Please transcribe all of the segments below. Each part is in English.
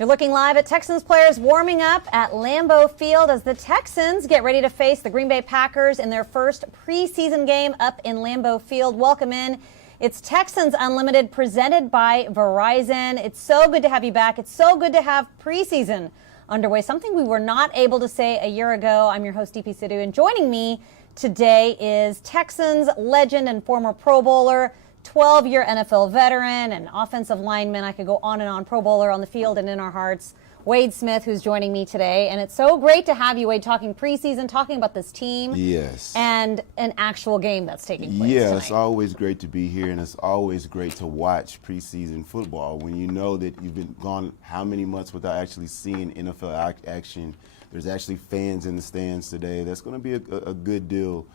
You're looking live at Texans players warming up at Lambeau Field as the Texans get ready to face the Green Bay Packers in their first preseason game up in Lambeau Field. Welcome in. It's Texans Unlimited presented by Verizon. It's so good to have you back. It's so good to have preseason underway, something we were not able to say a year ago. I'm your host, DP Sidhu, and joining me today is Texans legend and former Pro Bowler, 12-year NFL veteran and offensive lineman. I could go on and on. Pro Bowler on the field and in our hearts, Wade Smith, who's joining me today. And it's so great to have you, Wade, talking preseason, talking about this team. Yes. And an actual game that's taking place Yeah, tonight. It's always great to be here, and it's always great to watch preseason football when you know that you've been gone how many months without actually seeing NFL action. There's actually fans in the stands today. That's going to be a good deal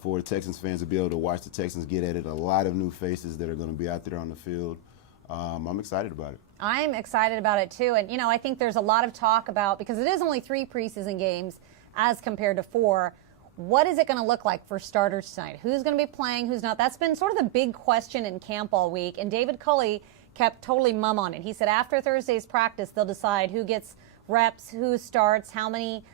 for Texans fans to be able to watch the Texans get at it. A lot of new faces that are going to be out there on the field. I'm excited about it. I'm excited about it too. And, you know, I think there's a lot of talk about, because it is only 3 preseason games as compared to 4, what is it going to look like for starters tonight? Who's going to be playing, who's not? That's been sort of the big question in camp all week. And David Culley kept totally mum on it. He said after Thursday's practice, they'll decide who gets reps, who starts, how many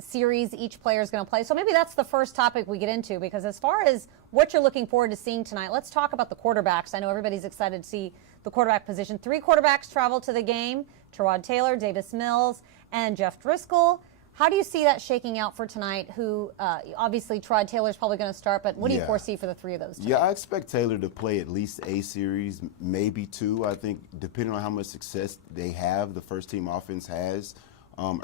series each player is going to play. So maybe that's the first topic we get into, because as far as what you're looking forward to seeing tonight, let's talk about the quarterbacks. I know everybody's excited to see the quarterback position. 3 quarterbacks travel to the game: Tyrod Taylor, Davis Mills, and Jeff Driscoll. How do you see that shaking out for tonight? Who obviously Tyrod Taylor's probably going to start, but what do you foresee for the 3 of those tonight? Yeah, I expect Taylor to play at least a series, maybe 2. I think depending on how much success they have, the first team offense has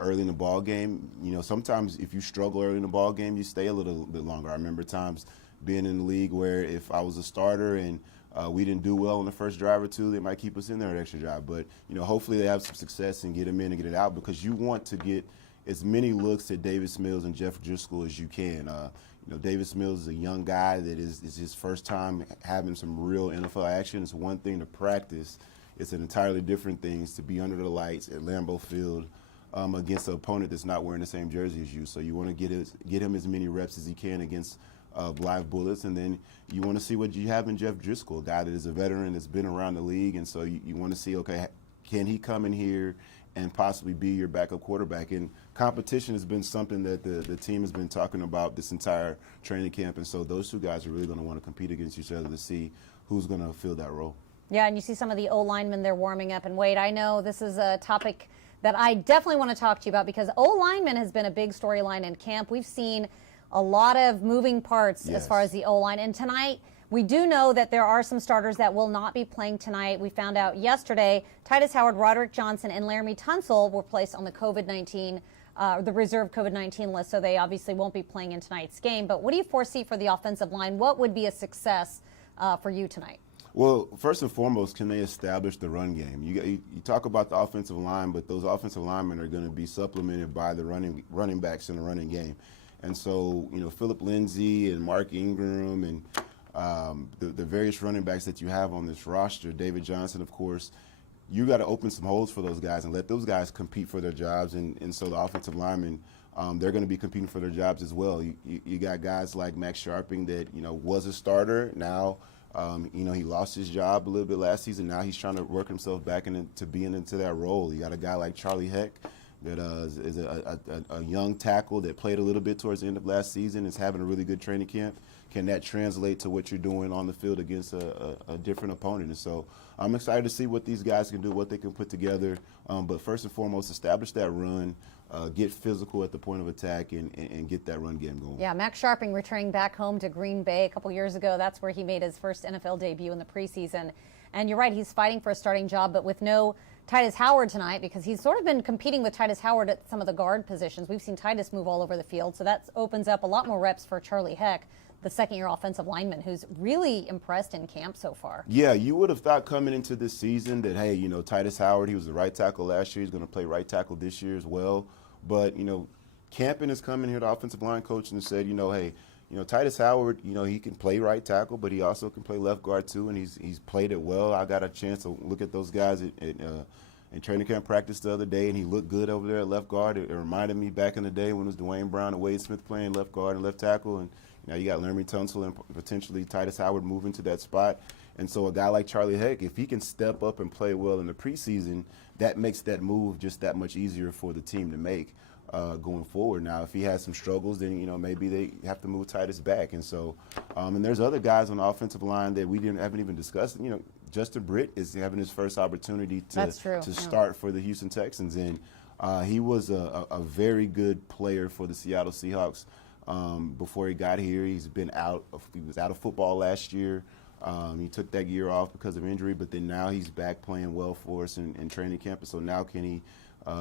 early in the ball game. You know, sometimes if you struggle early in the ball game, you stay a little bit longer. I remember times being in the league where if I was a starter and we didn't do well on the first drive or 2, they might keep us in there an extra drive. But, you know, hopefully they have some success and get them in and get it out, because you want to get as many looks at Davis Mills and Jeff Driscoll as you can. You know, Davis Mills is a young guy that is his first time having some real NFL action. It's one thing to practice. It's an entirely different thing to be under the lights at Lambeau Field against an opponent that's not wearing the same jersey as you. So you want to get him as many reps as he can against live bullets, and then you want to see what you have in Jeff Driscoll, a guy that is a veteran that's been around the league, and so you want to see, okay, can he come in here and possibly be your backup quarterback? And competition has been something that the team has been talking about this entire training camp, and so those 2 guys are really going to want to compete against each other to see who's going to fill that role. Yeah, and you see some of the O-linemen, they're warming up. And Wade, I know this is a topic that I definitely want to talk to you about, because O-lineman has been a big storyline in camp. We've seen a lot of moving parts as far as the O-line. And tonight, we do know that there are some starters that will not be playing tonight. We found out yesterday Titus Howard, Roderick Johnson, and Laramie Tunsil were placed on the COVID-19, the reserve COVID-19 list, so they obviously won't be playing in tonight's game. But what do you foresee for the offensive line? What would be a success for you tonight? Well, first and foremost, can they establish the run game? You talk about the offensive line, but those offensive linemen are going to be supplemented by the running backs in the running game. And so, you know, Philip Lindsay and Mark Ingram and the various running backs that you have on this roster, David Johnson, of course, you got to open some holes for those guys and let those guys compete for their jobs. And so the offensive linemen, they're going to be competing for their jobs as well. You got guys like Max Sharping that, you know, was a starter. Now, you know, he lost his job a little bit last season. Now he's trying to work himself back into being into that role. You got a guy like Charlie Heck that is a young tackle that played a little bit towards the end of last season, is having a really good training camp. Can that translate to what you're doing on the field against a different opponent? And so I'm excited to see what these guys can do, what they can put together. But first and foremost, establish that run, get physical at the point of attack, and get that run game going. Yeah, Max Sharping returning back home to Green Bay a couple years ago. That's where he made his first NFL debut in the preseason. And you're right, he's fighting for a starting job, but with no Titus Howard tonight, because he's sort of been competing with Titus Howard at some of the guard positions. We've seen Titus move all over the field, so that opens up a lot more reps for Charlie Heck, the second-year offensive lineman, who's really impressed in camp so far. Yeah, you would have thought coming into this season that, hey, you know, Titus Howard, he was the right tackle last year. He's going to play right tackle this year as well. But, you know, Campen is coming here, the offensive line coach, and said, you know, hey, you know, Titus Howard, you know, he can play right tackle, but he also can play left guard too, and he's played it well. I got a chance to look at those guys in training camp practice the other day, and he looked good over there at left guard. It reminded me back in the day when it was Dwayne Brown and Wade Smith playing left guard and left tackle, and Now you got Laramie Tunsil and potentially Titus Howard moving to that spot. And so a guy like Charlie Heck, if he can step up and play well in the preseason, that makes that move just that much easier for the team to make going forward. Now, if he has some struggles, then, maybe they have to move Titus back. And so, and there's other guys on the offensive line that we haven't even discussed. Justin Britt is having his first opportunity to start for the Houston Texans. And he was a very good player for the Seattle Seahawks before he got here. He was out of football last year. He took that year off because of injury, but then now he's back playing well for us in training camp. And so now can he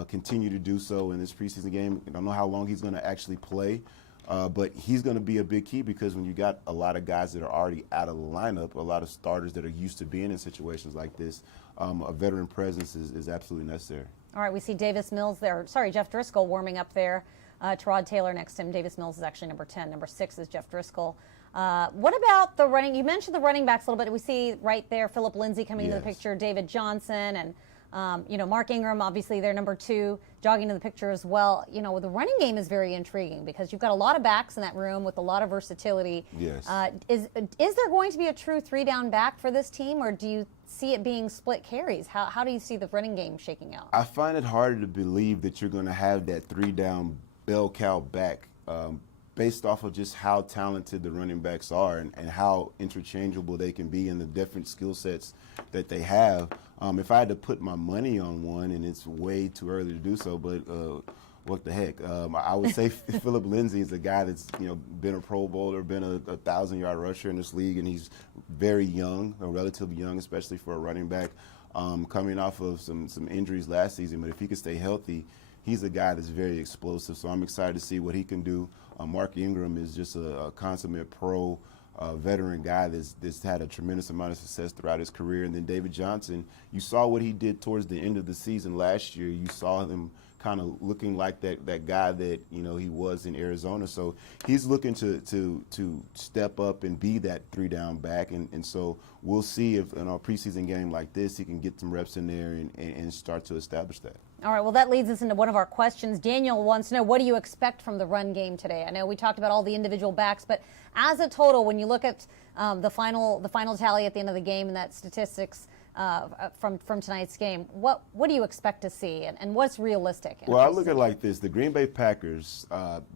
continue to do so in this preseason game? I don't know how long he's going to actually play, but he's going to be a big key because when you got a lot of guys that are already out of the lineup, a lot of starters that are used to being in situations like this, a veteran presence is absolutely necessary. All right, we see Jeff Driscoll warming up there. Terod Taylor next to him. Davis Mills is actually number 10. Number 6 is Jeff Driscoll. What about the running? You mentioned the running backs a little bit. We see right there Philip Lindsay coming into the picture, David Johnson, and Mark Ingram, obviously they're number 2, jogging into the picture as well. The running game is very intriguing because you've got a lot of backs in that room with a lot of versatility. Yes. Is there going to be a true 3-down back for this team, or do you see it being split carries? How do you see the running game shaking out? I find it harder to believe that you're going to have that 3-down bell cow back based off of just how talented the running backs are and how interchangeable they can be in the different skill sets that they have. If I had to put my money on one, and it's way too early to do so, but what the heck? I would say Philip Lindsay is a guy that's been a Pro Bowler, been a 1,000-yard rusher in this league, and he's very young, or relatively young, especially for a running back, coming off of some injuries last season. But if he can stay healthy, he's a guy that's very explosive, so I'm excited to see what he can do. Mark Ingram is just a consummate pro veteran guy that's had a tremendous amount of success throughout his career. And then David Johnson, you saw what he did towards the end of the season last year. You saw him kind of looking like that guy that he was in Arizona. So he's looking to step up and be that 3-down back. And so we'll see if in a preseason game like this he can get some reps in there and start to establish that. All right, well, that leads us into one of our questions. Daniel wants to know, what do you expect from the run game today? I know we talked about all the individual backs, but as a total, when you look at the final tally at the end of the game and that statistics from tonight's game, what do you expect to see, and what's realistic? Well, I look at it like this. The Green Bay Packers,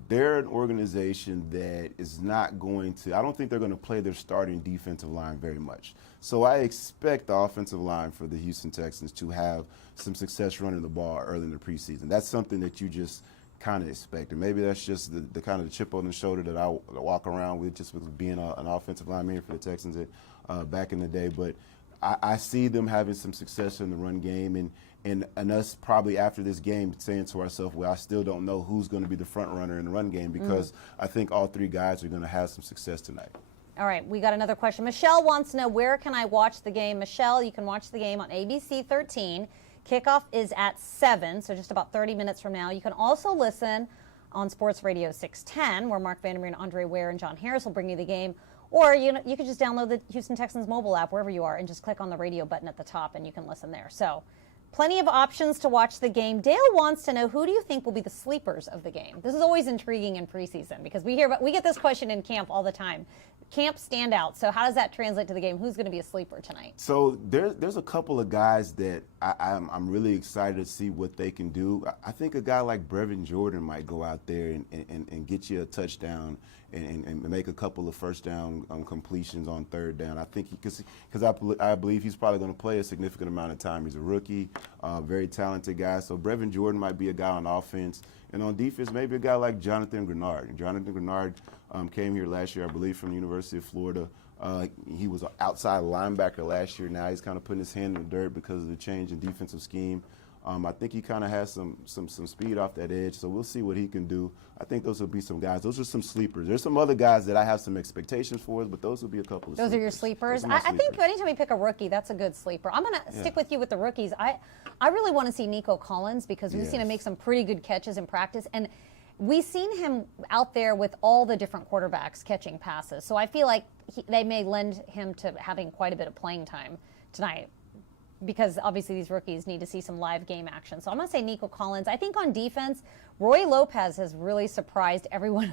they're an organization that is not going to – I don't think they're going to play their starting defensive line very much. So I expect the offensive line for the Houston Texans to have some success running the ball early in the preseason. That's something that you just kind of expect. And maybe that's just the kind of chip on the shoulder that I walk around with, just with being an offensive lineman for the Texans back in the day. But I see them having some success in the run game, and us probably after this game saying to ourselves, well, I still don't know who's going to be the front runner in the run game, because I think all 3 guys are going to have some success tonight. All right, we got another question. Michelle wants to know, where can I watch the game? Michelle, you can watch the game on ABC 13. Kickoff is at 7, so just about 30 minutes from now. You can also listen on Sports Radio 610, where Mark Vandermeer and Andre Ware and John Harris will bring you the game. Or you can just download the Houston Texans mobile app wherever you are and just click on the radio button at the top and you can listen there. So plenty of options to watch the game. Dale wants to know, who do you think will be the sleepers of the game? This is always intriguing in preseason because we get this question in camp all the time. Camp standout. So how does that translate to the game? Who's going to be a sleeper tonight? So there's a couple of guys that I'm really excited to see what they can do. I think a guy like Brevin Jordan might go out there and get you a touchdown and make a couple of first down completions on third down. I think because I believe he's probably going to play a significant amount of time. He's a rookie, very talented guy. So Brevin Jordan might be a guy on offense. And on defense, maybe a guy like Jonathan Grenard. Jonathan Grenard came here last year, I believe, from the University of Florida. He was an outside linebacker last year. Now he's kind of putting his hand in the dirt because of the change in defensive scheme. I think he kind of has some speed off that edge, so we'll see what he can do. I think those will be some guys. Those are some sleepers. There's some other guys that I have some expectations for, but those will be a couple of sleepers. Those are your sleepers? I think anytime we pick a rookie, that's a good sleeper. I'm going to stick with you with the rookies. I really want to see Nico Collins because we've seen him make some pretty good catches in practice, and we've seen him out there with all the different quarterbacks catching passes. So I feel like they may lend him to having quite a bit of playing time tonight, because obviously these rookies need to see some live game action. So I'm going to say Nico Collins. I think on defense, Roy Lopez has really surprised everyone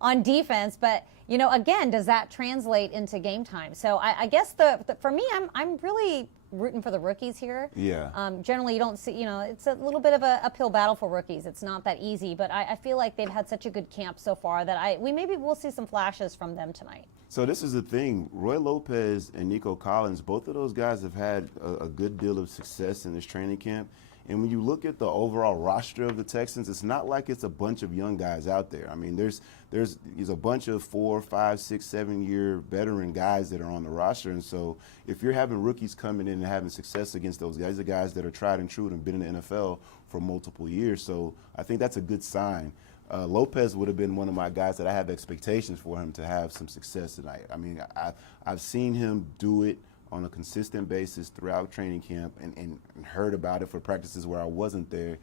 on defense, but again, does that translate into game time? So I guess for me, I'm really rooting for the rookies here. Yeah. Generally, you don't see, it's a little bit of a uphill battle for rookies. It's not that easy, but I feel like they've had such a good camp so far that we'll see some flashes from them tonight. So this is the thing. Roy Lopez and Nico Collins, both of those guys have had a good deal of success in this training camp. And when you look at the overall roster of the Texans, it's not like it's a bunch of young guys out there. I mean, there's a bunch of 4, 5, 6, 7-year veteran guys that are on the roster. And so if you're having rookies coming in and having success against those guys, the guys that are tried and true and have been in the NFL for multiple years. So I think that's a good sign. Lopez would have been one of my guys that I have expectations for him to have some success tonight. I mean, I've seen him do it on a consistent basis throughout training camp and heard about it for practices where I wasn't there.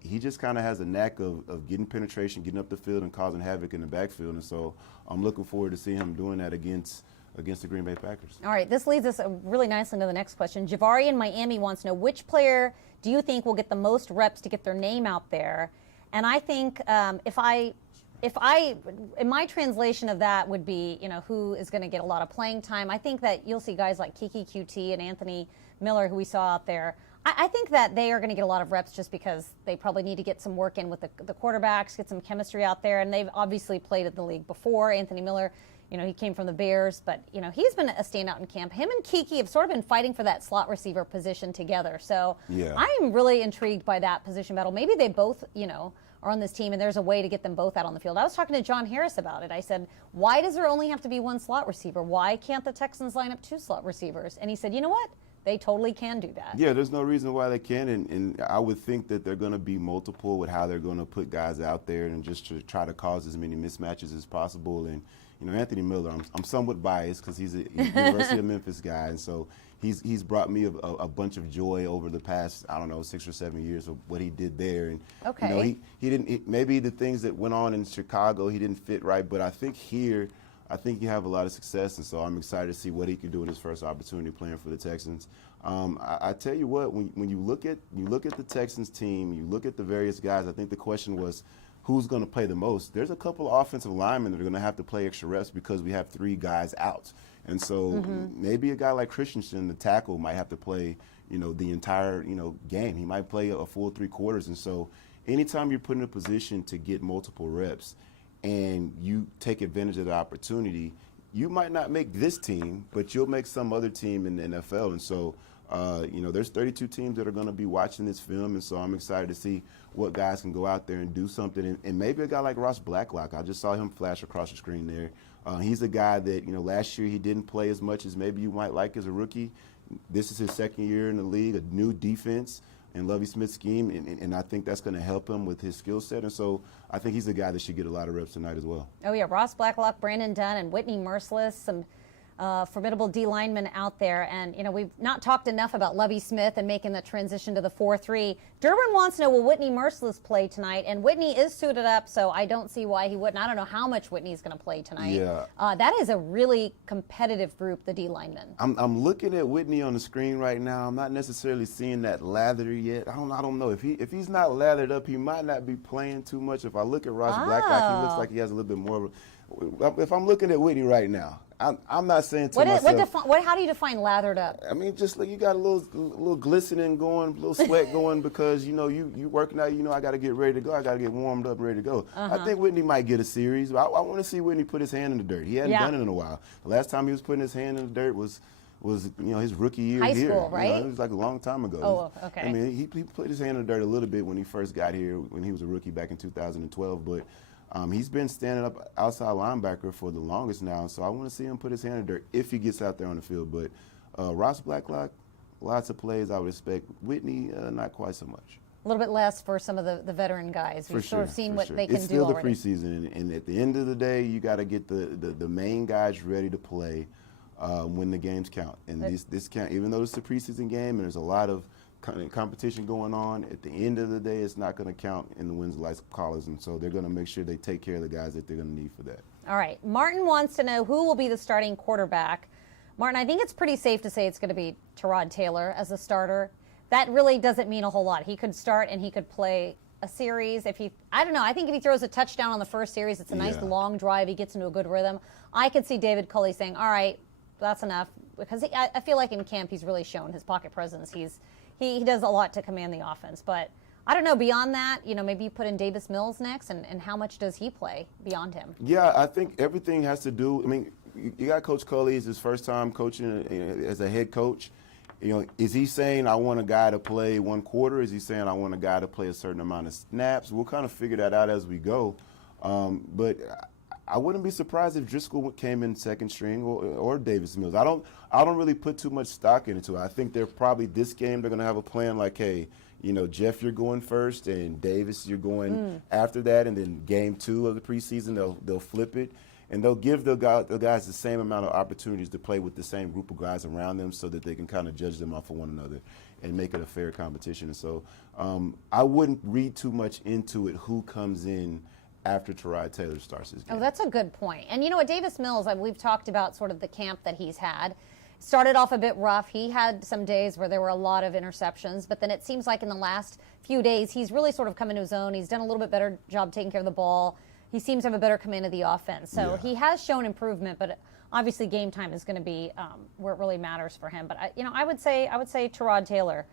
He just kind of has a knack of getting penetration, getting up the field, and causing havoc in the backfield. And so I'm looking forward to seeing him doing that against the Green Bay Packers. All right, this leads us really nicely to the next question. Javari in Miami wants to know, which player do you think will get the most reps to get their name out there? And I think in my translation of that would be, who is going to get a lot of playing time. I think that you'll see guys like Kiki QT and Anthony Miller, who we saw out there. I think that they are going to get a lot of reps just because they probably need to get some work in with the quarterbacks, get some chemistry out there, and they've obviously played in the league before. Anthony Miller, he came from the Bears, but, he's been a standout in camp. Him and Kiki have sort of been fighting for that slot receiver position together. So yeah. I'm really intrigued by that position battle. Maybe they both, are on this team, and there's a way to get them both out on the field. I was talking to John Harris about it. I said, why does there only have to be one slot receiver? Why can't the Texans line up 2 slot receivers? And he said, you know what? They totally can do that. Yeah, there's no reason why they can't, and I would think that they're going to be multiple with how they're going to put guys out there and just to try to cause as many mismatches as possible. And, Anthony Miller, I'm somewhat biased because he's a University of Memphis guy, and so he's brought me a bunch of joy over the past, 6 or 7 years of what he did there. And okay. He didn't, maybe the things that went on in Chicago he didn't fit right, but I think here, you have a lot of success, and so I'm excited to see what he can do in his first opportunity playing for the Texans. I tell you what, when you look at the Texans team, you look at the various guys, I think the question was, who's going to play the most? There's a couple of offensive linemen that are going to have to play extra reps because we have 3 guys out. And so maybe a guy like Christensen, the tackle, might have to play, the entire, game. He might play a full 3 quarters. And so anytime you're put in a position to get multiple reps and you take advantage of the opportunity, you might not make this team, but you'll make some other team in the NFL. And so, there's 32 teams that are going to be watching this film, and so I'm excited to see what guys can go out there and do something. And maybe a guy like Ross Blacklock, I just saw him flash across the screen there. He's a guy that, last year he didn't play as much as maybe you might like as a rookie. This is his 2nd year in the league, a new defense and Lovie Smith's scheme, and I think that's going to help him with his skill set. And so I think he's a guy that should get a lot of reps tonight as well. Oh, yeah, Ross Blacklock, Brandon Dunn, and Whitney Mercilus, some formidable D linemen out there. And, we've not talked enough about Lovie Smith and making the transition to the 4-3. Durbin wants to know, will Whitney Mercilus play tonight? And Whitney is suited up, so I don't see why he wouldn't. I don't know how much Whitney's going to play tonight. Yeah. That is a really competitive group, the D linemen. I'm looking at Whitney on the screen right now. I'm not necessarily seeing that lather yet. I don't know. If he's not lathered up, he might not be playing too much. If I look at Ross Blacklock, he looks like he has a little bit more. If I'm looking at Whitney right now, I'm not saying to myself. How do you define lathered up? I mean, just like you got a little glistening going, a little sweat going because, you working out, I got to get ready to go. I got to get warmed up, ready to go. I think Whitney might get a series. I want to see Whitney put his hand in the dirt. He hadn't done it in a while. The last time he was putting his hand in the dirt was his rookie year High here. school, right? It was like a long time ago. Oh, okay. I mean, he put his hand in the dirt a little bit when he first got here, when he was a rookie back in 2012, but he's been standing up outside linebacker for the longest now, so I want to see him put his hand in the dirt if he gets out there on the field. But Ross Blacklock, lots of plays I would expect. Whitney, not quite so much. A little bit less for some of the veteran guys. We've sort of seen what they can do already. It's still the preseason, and at the end of the day, you got to get the main guys ready to play when the games count. And this count, even though it's a preseason game and there's a lot of competition going on, at the end of the day, it's not going to count in the wins, lights, colors, and so they're going to make sure they take care of the guys that they're going to need for that. All right. Martin wants to know who will be the starting quarterback. Martin, I think it's pretty safe to say it's going to be Tyrod Taylor as a starter. That really doesn't mean a whole lot. He could start and he could play a series. I don't know. I think if he throws a touchdown on the first series, it's a nice long drive. He gets into a good rhythm. I could see David Culley saying, all right, that's enough. Because I feel like in camp he's really shown his pocket presence. He does a lot to command the offense. But I don't know, beyond that, maybe you put in Davis Mills next, and how much does he play beyond him? Yeah, I think everything has to do, you got Coach Culley, it's his first time coaching as a head coach. Is he saying I want a guy to play one quarter? Is he saying I want a guy to play a certain amount of snaps? We'll kind of figure that out as we go. But I wouldn't be surprised if Driscoll came in second string or Davis Mills. I don't really put too much stock into it. I think they're probably this game they're going to have a plan like, hey, Jeff, you're going first, and Davis, you're going after that, and then game 2 of the preseason they'll flip it. And they'll give the guys the same amount of opportunities to play with the same group of guys around them so that they can kind of judge them off of one another and make it a fair competition. And so I wouldn't read too much into it who comes in after Tyrod Taylor starts his game. Oh, that's a good point. And Davis Mills, we've talked about sort of the camp that he's had. Started off a bit rough. He had some days where there were a lot of interceptions, but then it seems like in the last few days he's really sort of come into his own. He's done a little bit better job taking care of the ball. He seems to have a better command of the offense. So he has shown improvement, but obviously game time is going to be where it really matters for him. But I would say Tyrod Taylor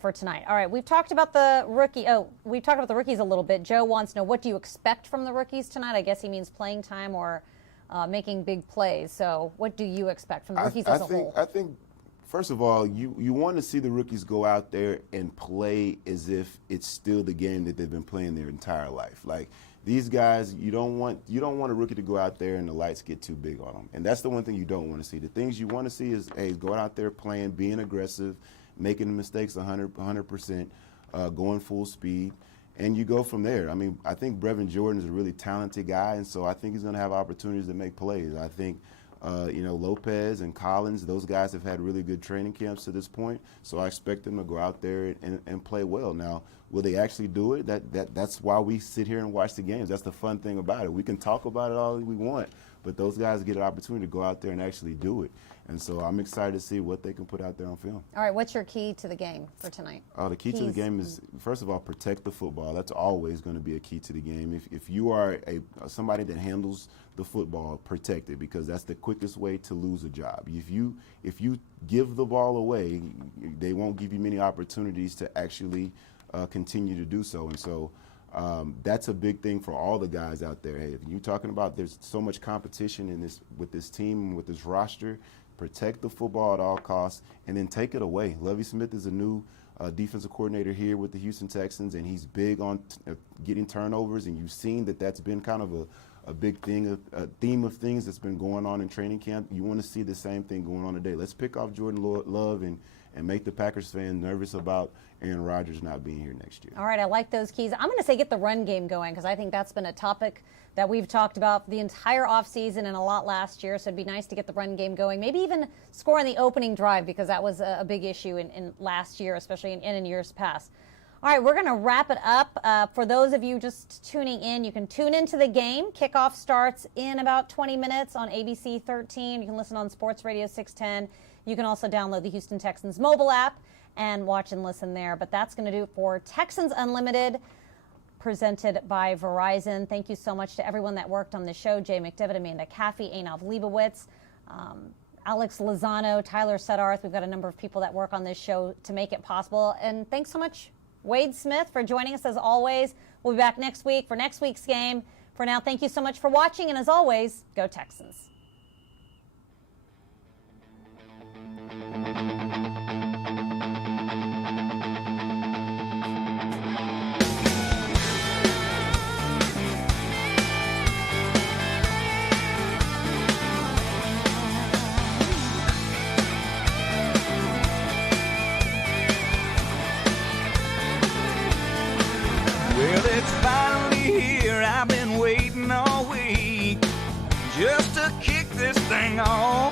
for tonight. All right, we've talked about the rookie. We've talked about the rookies a little bit. Joe wants to know, what do you expect from the rookies tonight? I guess he means playing time or making big plays. So what do you expect from the rookies as a whole? I think, first of all, you want to see the rookies go out there and play as if it's still the game that they've been playing their entire life. Like, these guys, you don't want a rookie to go out there and the lights get too big on them. And that's the one thing you don't want to see. The things you want to see is, hey, going out there playing, being aggressive, making the mistakes 100%, going full speed, and you go from there. I think Brevin Jordan is a really talented guy, and so I think he's going to have opportunities to make plays. I think Lopez and Collins, those guys have had really good training camps to this point, so I expect them to go out there and play well. Now, will they actually do it? That's why we sit here and watch the games. That's the fun thing about it. We can talk about it all we want, but those guys get an opportunity to go out there and actually do it. And so I'm excited to see what they can put out there on film. All right, what's your key to the game for tonight? The key to the game is, first of all, protect the football. That's always going to be a key to the game. If you are somebody that handles the football, protect it, because that's the quickest way to lose a job. If you give the ball away, they won't give you many opportunities to actually continue to do so. And so that's a big thing for all the guys out there. Hey, if you're talking about there's so much competition with this team, with this roster, protect the football at all costs, and then take it away. Lovie Smith is a new defensive coordinator here with the Houston Texans, and he's big on getting turnovers, and you've seen that's been kind of a big thing, a theme of things that's been going on in training camp. You want to see the same thing going on today. Let's pick off Jordan Love and make the Packers fans nervous about Aaron Rodgers not being here next year. All right, I like those keys. I'm going to say get the run game going, because I think that's been a topic that we've talked about the entire offseason and a lot last year. So it'd be nice to get the run game going, maybe even score on the opening drive, because that was a big issue in last year, especially in years past. All right, we're going to wrap it up. For those of you just tuning in, you can tune into the game. Kickoff starts in about 20 minutes on ABC 13. You can listen on Sports Radio 610. You can also download the Houston Texans mobile app and watch and listen there. But that's going to do it for Texans Unlimited, presented by Verizon. Thank you so much to everyone that worked on the show: Jay McDevitt, Amanda Caffey, Einav Leibowitz, Alex Lozano, Tyler Sedarth. We've got a number of people that work on this show to make it possible. And thanks so much, Wade Smith, for joining us as always. We'll be back next week for next week's game. For now, thank you so much for watching, and as always, go Texans. Well, it's finally here. I've been waiting all week just to kick this thing off.